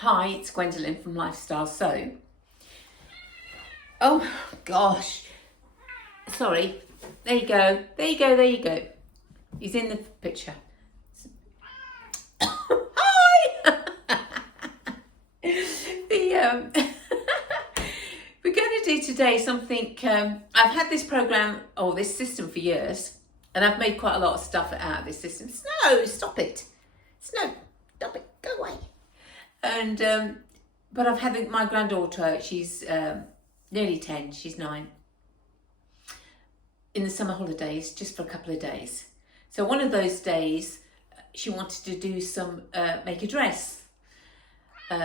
Hi, it's Gwendolyn from Lifestyle Sew. Oh gosh, sorry. There you go. There you go. There you go. He's in the picture. Hi. We're going to do today something. I've had this program or this system for years, and I've made quite a lot of stuff out of this system. Snow, stop it. Snow, stop it. Go away. And but I've had my granddaughter. She's nearly 10. She's 9. In the summer holidays, just for a couple of days. So one of those days, she wanted to do some make a dress.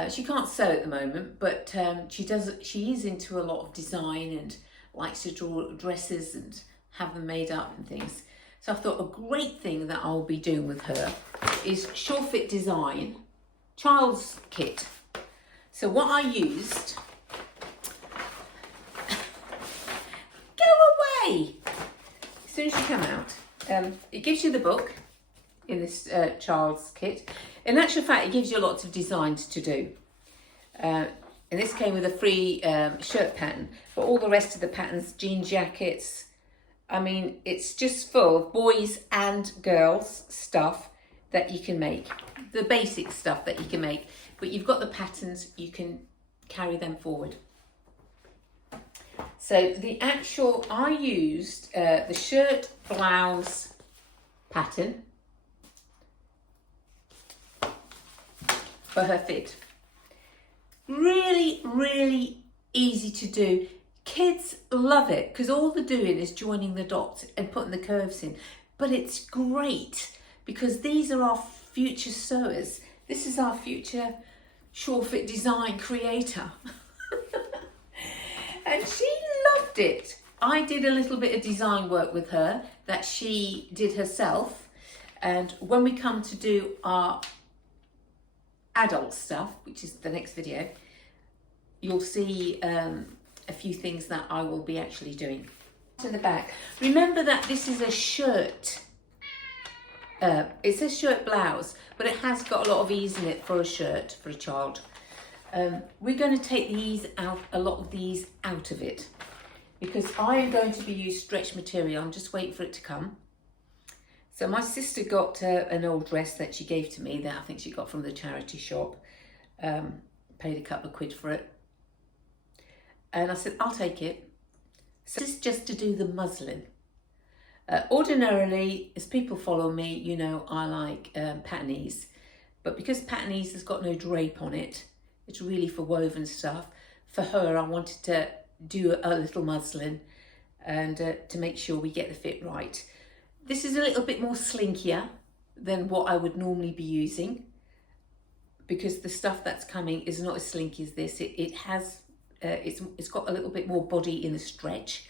She can't sew at the moment, but she is into a lot of design and likes to draw dresses and have them made up and things. So I thought a great thing that I'll be doing with her is Sure Fit Design child's kit. So what I used, go away, as soon as you come out, it gives you the book in this child's kit. In actual fact, it gives you lots of designs to do. And this came with a free shirt pattern, but all the rest of the patterns, jean jackets, I mean, it's just full of boys and girls stuff that you can make. The basic stuff that you can make, but you've got the patterns, you can carry them forward. So I used the shirt blouse pattern for her fit. Really, really easy to do. Kids love it because all they're doing is joining the dots and putting the curves in. But it's great because these are our future sewers. This is our future Sure Fit Design creator. And she loved it. I did a little bit of design work with her that she did herself. And when we come to do our adult stuff, which is the next video, you'll see a few things that I will be actually doing. To the back, remember that this is a shirt. It's a shirt blouse, but it has got a lot of ease in it for a shirt for a child. We're going to take a lot of these out of it, because I am going to be using stretch material. I'm just waiting for it to come. So my sister got an old dress that she gave to me that I think she got from the charity shop. Paid a couple of quid for it. And I said, I'll take it. So this is just to do the muslin. Ordinarily, as people follow me, you know I like patternies. But because patternies has got no drape on it, it's really for woven stuff. For her, I wanted to do a little muslin and to make sure we get the fit right. This is a little bit more slinkier than what I would normally be using, because the stuff that's coming is not as slinky as this. It's got a little bit more body in the stretch,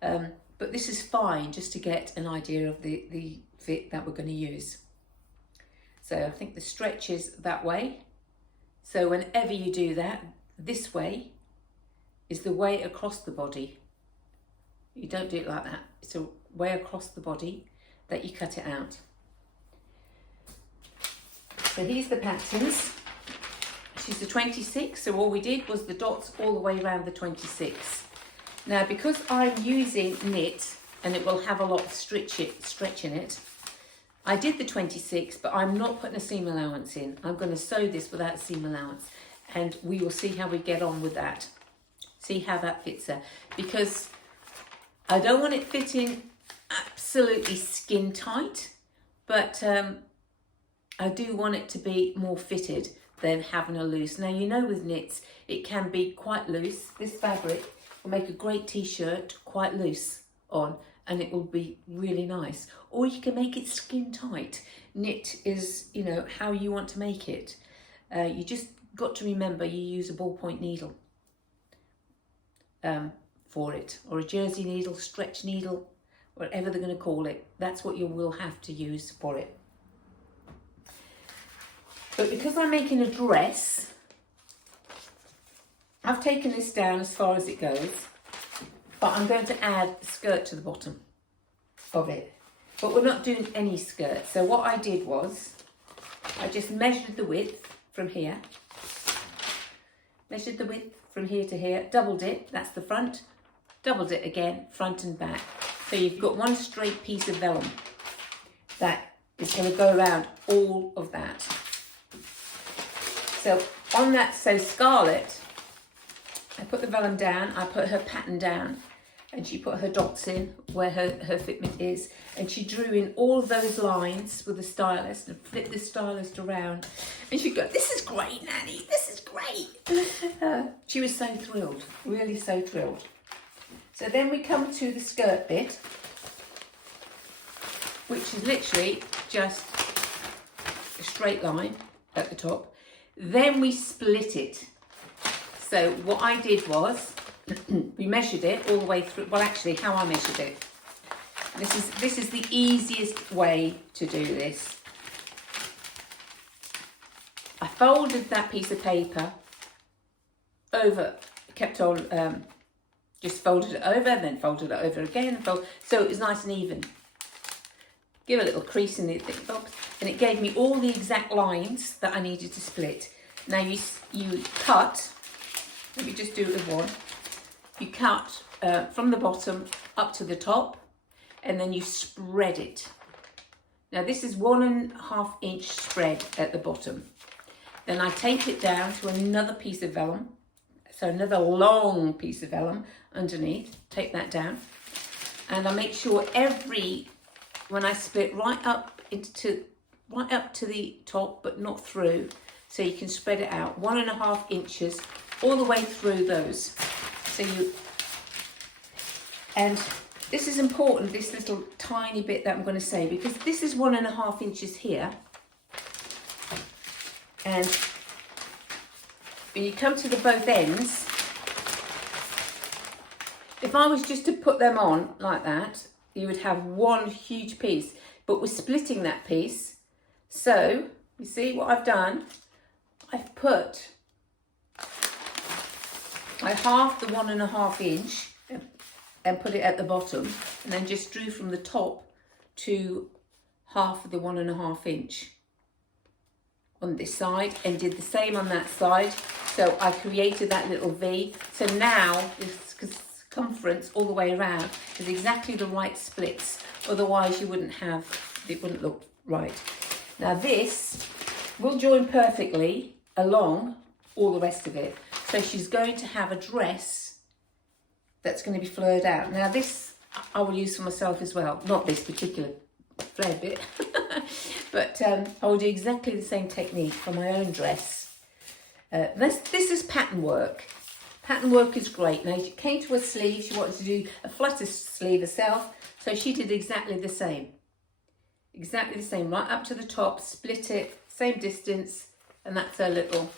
but this is fine just to get an idea of the fit that we're going to use. So I think the stretch is that way. So whenever you do that, this way is the way across the body. You don't do it like that. It's a way across the body that you cut it out. So here's the patterns. She's a 26, so all we did was the dots all the way around the 26. Now, because I'm using knit and it will have a lot of stretch in it, I did the 26, but I'm not putting a seam allowance in. I'm going to sew this without seam allowance, and we will see how we get on with that. See how that fits her, because I don't want it fitting absolutely skin tight, but I do want it to be more fitted than having a loose. Now, you know, with knits, it can be quite loose. This fabric will make a great t-shirt quite loose on, and it will be really nice. Or you can make it skin tight. Knit is, you know, how you want to make it. You just got to remember you use a ballpoint needle for it, or a jersey needle, stretch needle, whatever they're going to call it. That's what you will have to use for it. But because I'm making a dress, I've taken this down as far as it goes, but I'm going to add a skirt to the bottom of it. But we're not doing any skirt. So what I did was, I just measured the width from here measured the width from here to here, doubled it, that's the front, doubled it again, front and back. So you've got one straight piece of vellum that is going to go around all of that. So on that, so Scarlett, I put the vellum down, I put her pattern down, and she put her dots in where her fitment is, and she drew in all those lines with the stylus and flipped the stylus around, and she'd go, "This is great, Nanny, this is great." She was so thrilled, really so thrilled. So then we come to the skirt bit, which is literally just a straight line at the top. Then we split it. So what I did was, we measured it all the way through. Well, actually, how I measured it. This is the easiest way to do this. I folded that piece of paper over, kept on, just folded it over, then folded it over again, so it was nice and even. Give a little crease in the thick box, and it gave me all the exact lines that I needed to split. Now you cut. Let me just do it with one. You cut from the bottom up to the top, and then you spread it. Now this is 1.5 inch spread at the bottom. Then I tape it down to another piece of vellum, so another long piece of vellum underneath. Tape that down, and I make sure when I split right up to the top, but not through, so you can spread it out 1.5 inches all the way through those. And this is important, this little tiny bit that I'm going to say, because this is 1.5 inches here, and when you come to the both ends, if I was just to put them on like that, you would have one huge piece, but we're splitting that piece. So you see what I've done? I halved the 1.5 inch and put it at the bottom, and then just drew from the top to half of the 1.5 inch on this side, and did the same on that side. So I created that little V. So now this circumference all the way around is exactly the right splits. Otherwise it wouldn't look right. Now this will join perfectly along all the rest of it. So she's going to have a dress that's going to be flared out. Now this I will use for myself as well. Not this particular flared bit, but I will do exactly the same technique for my own dress. This is pattern work. Pattern work is great. Now she came to her sleeve, she wanted to do a flatter sleeve herself, so she did exactly the same. Exactly the same, right up to the top, split it, same distance, and that's her little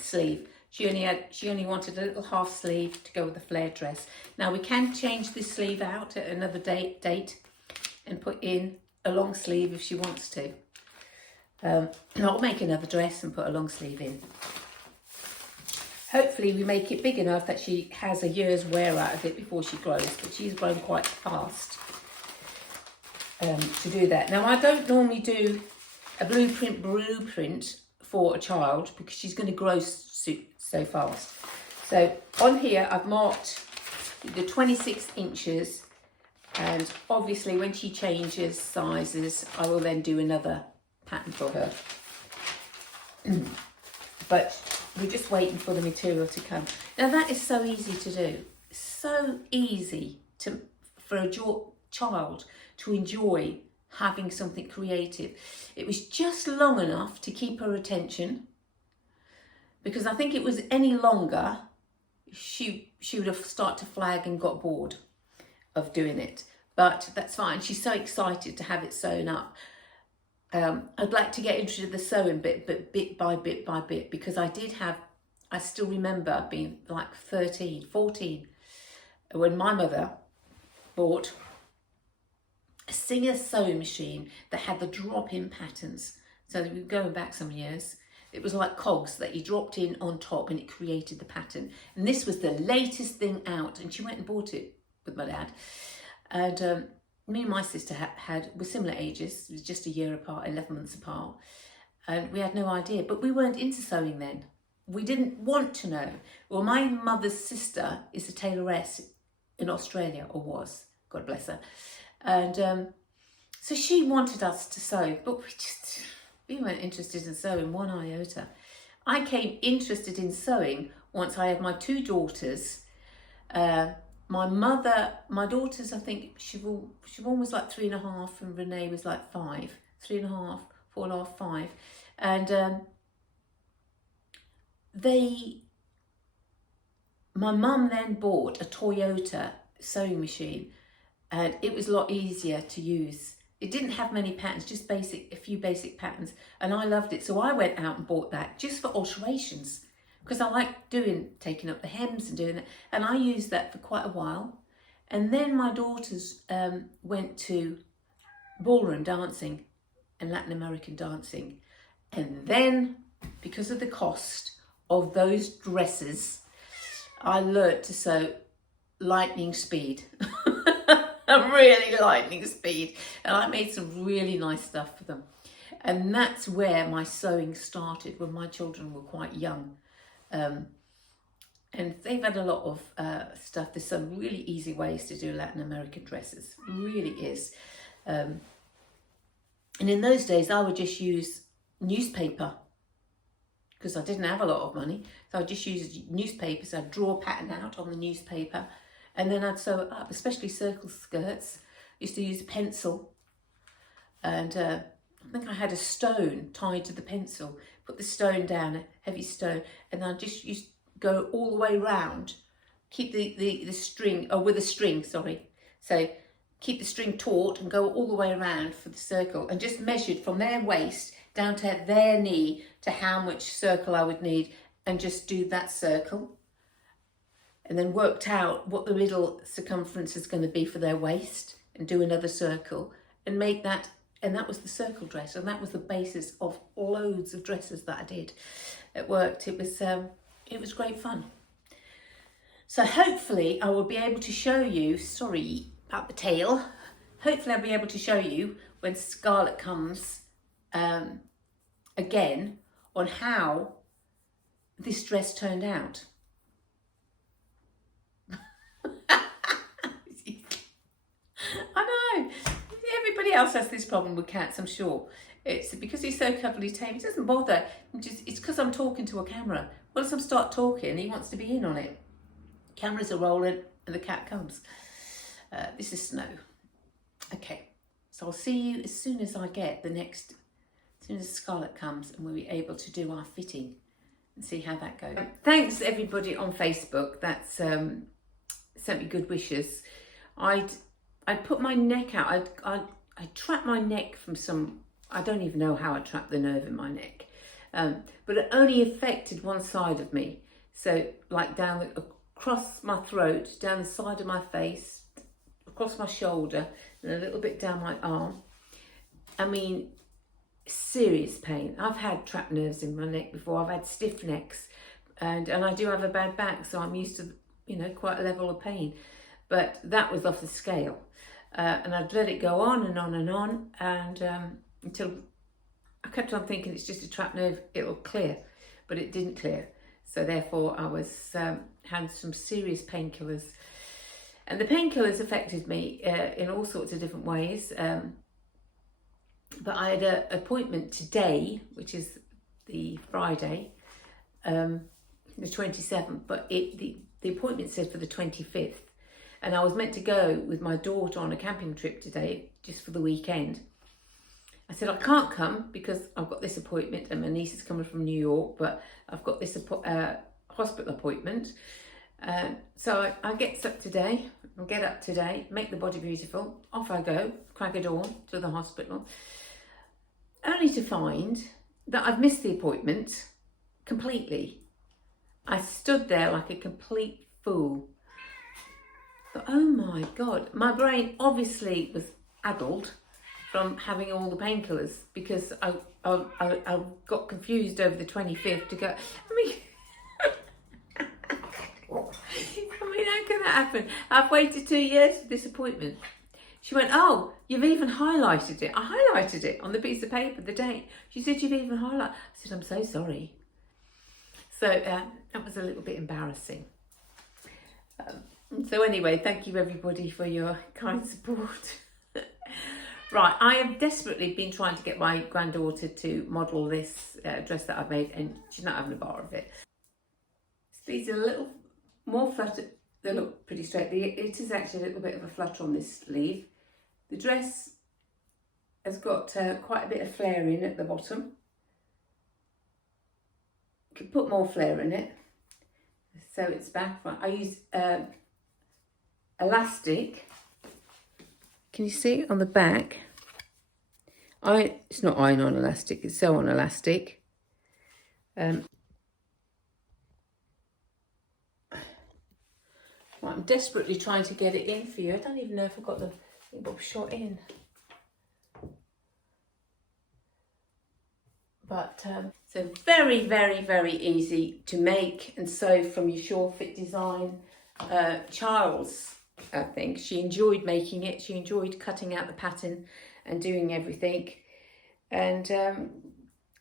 sleeve. She only wanted a little half sleeve to go with the flared dress. Now we can change this sleeve out at another date and put in a long sleeve if she wants to. I'll make another dress and put a long sleeve in. Hopefully we make it big enough that she has a year's wear out of it before she grows, but she's grown quite fast to do that. Now I don't normally do a blueprint for a child because she's going to grow so fast. So on here I've marked the 26 inches, and obviously when she changes sizes I will then do another pattern for her. But we're just waiting for the material to come. Now that is so easy to do. So easy for a child to enjoy having something creative. It was just long enough to keep her attention, because I think it was any longer she would have started to flag and got bored of doing it. But that's fine. She's so excited to have it sewn up. I'd like to get into the sewing bit, but bit by bit, because I still remember being like 13, 14, when my mother bought a Singer sewing machine that had the drop-in patterns. So we're going back some years. It was like cogs that you dropped in on top and it created the pattern. And this was the latest thing out, and she went and bought it with my dad. And me and my sister were similar ages. It was just a year apart, 11 months apart. And we had no idea, but we weren't into sewing then. we didn't want to know. Well, my mother's sister is a tailoress in Australia, or was, God bless her. And so she wanted us to sew, but we weren't interested in sewing one iota. I came interested in sewing once I had my 2 daughters. My daughters, I think Siobhan was like 3.5 and Renee was like 5, 3.5, 4.5, 5. And my mum then bought a Toyota sewing machine, and it was a lot easier to use. It didn't have many patterns, just a few basic patterns, and I loved it. So I went out and bought that just for alterations, because I like taking up the hems and doing that, and I used that for quite a while. And then my daughters went to ballroom dancing and Latin American dancing, and then because of the cost of those dresses, I learnt to sew lightning speed. Really lightning speed, and I made some really nice stuff for them. And that's where my sewing started, when my children were quite young. And they've had a lot of stuff. There's some really easy ways to do Latin American dresses, really is. And in those days I would just use newspaper, because I didn't have a lot of money, so I'd just use newspaper. So I'd draw a pattern out on the newspaper, and then I'd sew it up, especially circle skirts. I used to use a pencil, and I think I had a stone tied to the pencil. Put the stone down, a heavy stone, and I just used to go all the way round. Keep the string, with a string, sorry. So keep the string taut and go all the way around for the circle, and just measured from their waist down to their knee to how much circle I would need, and just do that circle. And then worked out what the middle circumference is going to be for their waist, and do another circle and make that, and that was the circle dress, and that was the basis of loads of dresses that I did. It worked. It was great fun. So hopefully I will be able to show you, sorry about the tail, hopefully I'll be able to show you when Scarlett comes again on how this dress turned out. I know, everybody else has this problem with cats, I'm sure. It's because he's so cuddly tame, it doesn't bother. It's because I'm talking to a camera. Once I start talking, he wants to be in on it. Cameras are rolling and the cat comes. This is Snow. Okay, so I'll see you as soon as as soon as Scarlett comes, and we'll be able to do our fitting and see how that goes. Thanks everybody on Facebook that's sent me good wishes. I put my neck out. I trapped my neck from some, I don't even know how I trapped the nerve in my neck, but it only affected one side of me. So like across my throat, down the side of my face, across my shoulder, and a little bit down my arm. I mean, serious pain. I've had trapped nerves in my neck before. I've had stiff necks, and I do have a bad back, so I'm used to, quite a level of pain. But that was off the scale. And I'd let it go on and on and on, and until I kept on thinking it's just a trapped nerve, it'll clear, but it didn't clear. So therefore I was had some serious painkillers, and the painkillers affected me in all sorts of different ways. But I had an appointment today, which is the Friday, the 27th, but the appointment said for the 25th. And I was meant to go with my daughter on a camping trip today, just for the weekend. I said, I can't come because I've got this appointment, and my niece is coming from New York, but I've got this hospital appointment. So I get up today, make the body beautiful. Off I go, crack of dawn, to the hospital. Only to find that I've missed the appointment completely. I stood there like a complete fool. Oh my God, my brain obviously was addled from having all the painkillers, because I got confused over the 25th to go, how can that happen? I've waited 2 years for this appointment. She went, oh, you've even highlighted it. I highlighted it on the piece of paper, the date. She said, you've even highlighted. I said, I'm so sorry. So that was a little bit embarrassing. So anyway, thank you everybody for your kind support. Right, I have desperately been trying to get my granddaughter to model this dress that I've made, and she's not having a bar of it. These are a little more flutter. They look pretty straight. It is actually a little bit of a flutter on this sleeve. The dress has got quite a bit of flare in at the bottom. You could put more flare in it. So it's back. Right, I use elastic. Can you see on the back? It's not iron-on elastic, it's sew-on elastic. Right, I'm desperately trying to get it in for you. I don't even know if I've got the shot in. But so very, very, very easy to make and sew from your Sure Fit design. Charles, I think, she enjoyed making it. She enjoyed cutting out the pattern and doing everything. And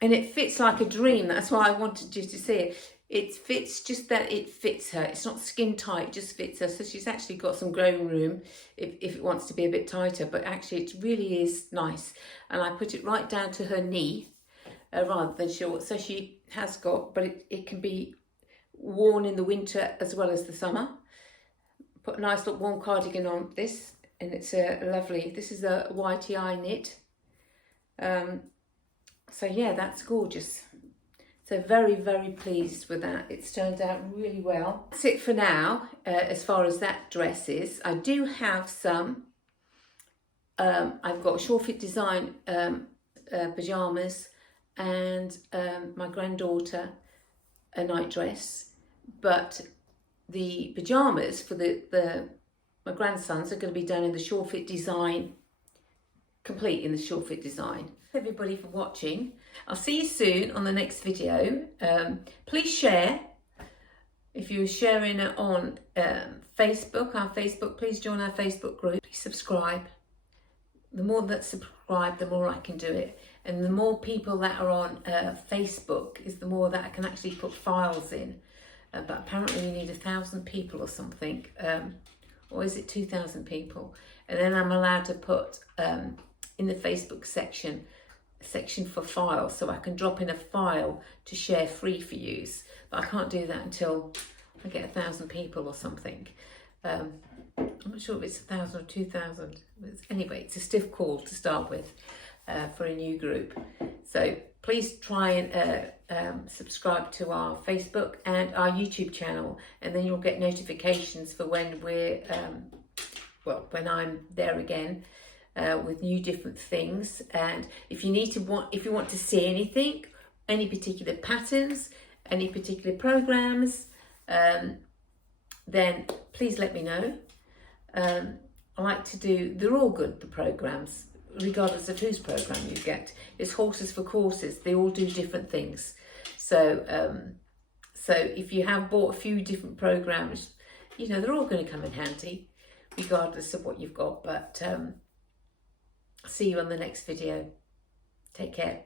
it fits like a dream. That's why I wanted you to see it. It fits just that it fits her. It's not skin tight, it just fits her. So she's actually got some growing room if it wants to be a bit tighter. But actually it really is nice. And I put it right down to her knee rather than short. So she has got, but it can be worn in the winter as well as the summer. Put a nice little warm cardigan on this, and it's a lovely, this is a YTI knit. So yeah, that's gorgeous. So very, very pleased with that. It's turned out really well. That's it for now, as far as that dress is. I do have some, I've got Sure Fit design pyjamas and my granddaughter a night dress, but the pyjamas for my grandsons are going to be done in the Sure Fit design, complete in the Sure Fit design. Thanks everybody for watching. I'll see you soon on the next video. Please share. If you're sharing it on Facebook, our Facebook, please join our Facebook group. Please subscribe. The more that subscribe, the more I can do it. And the more people that are on Facebook is the more that I can actually put files in. But apparently you need 1,000 people or something. Or is it 2,000 people? And then I'm allowed to put in the Facebook section for files, so I can drop in a file to share free for use. But I can't do that until I get 1,000 people or something. I'm not sure if it's 1,000 or 2,000. Anyway, it's a stiff call to start with for a new group. So please try and subscribe to our Facebook and our YouTube channel, and then you'll get notifications for when we're, when I'm there again with new different things. And if you want to see anything, any particular patterns, any particular programs, then please let me know. I like to do, they're all good, the programs, regardless of whose program you get. It's horses for courses, they all do different things. So so if you have bought a few different programs, you know, they're all going to come in handy regardless of what you've got. But see you on the next video. Take care.